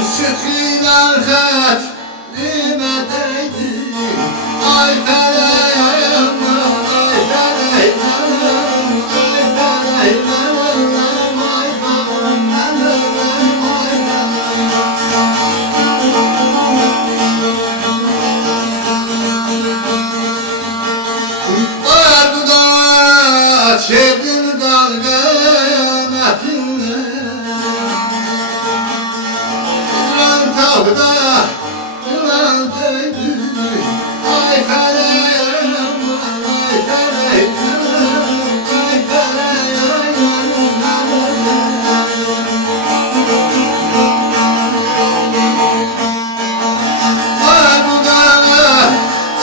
Sütüyle kalbime değdi. Ay feleyim, ay feleyim, ay feleyim, ay feleyim, ay feleyim. Arduda çevrin kıyametinle, Tavda yılan değdi. Ay feleyim, ay feleyim, ay feleyim. Ay bu dağ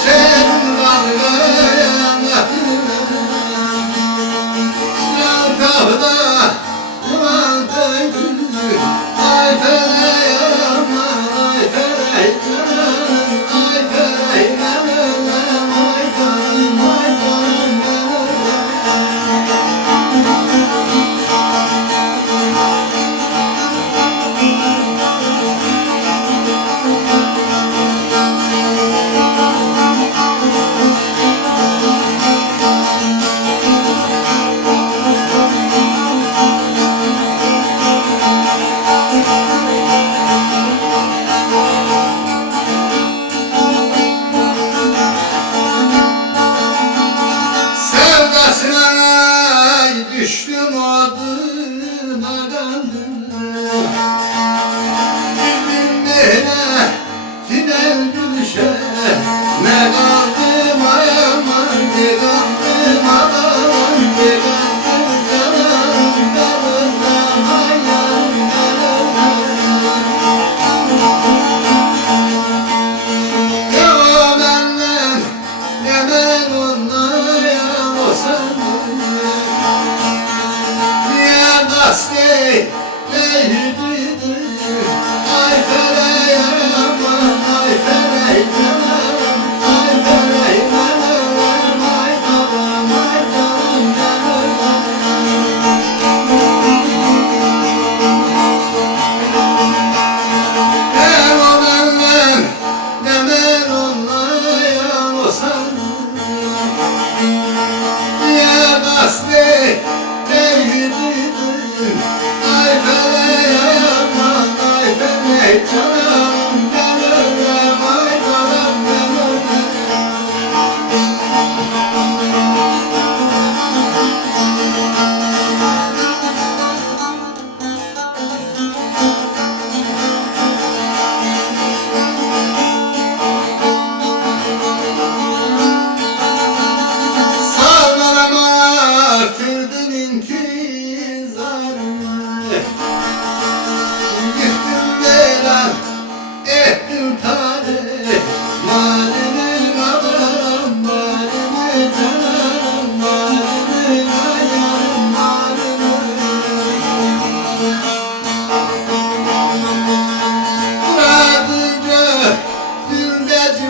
senin kıyametinle, Tavda yılan değdi. Ay feleyim, düştüm adına kandım. Yüzümde tiner gülüşe, ne kaldım ayaman, ne kaldım aman, ne kaldım canım, canım ayağım, ya o benden, ya ben onlara o sandım. Stay, ay feleyim, ay feleyim, ay feleyim, ay tavam, ay tavam. Hem o benden, ne ben onlara o sandım. Ya da stay, ay feleyim, ay feleyim, canım, canım, ay canım, sağlarıma kırdın intizarımı, yıktın beyler, ettin tarih, malini alırım, malini canım, malini ayarım, malini. Muradınca zümreci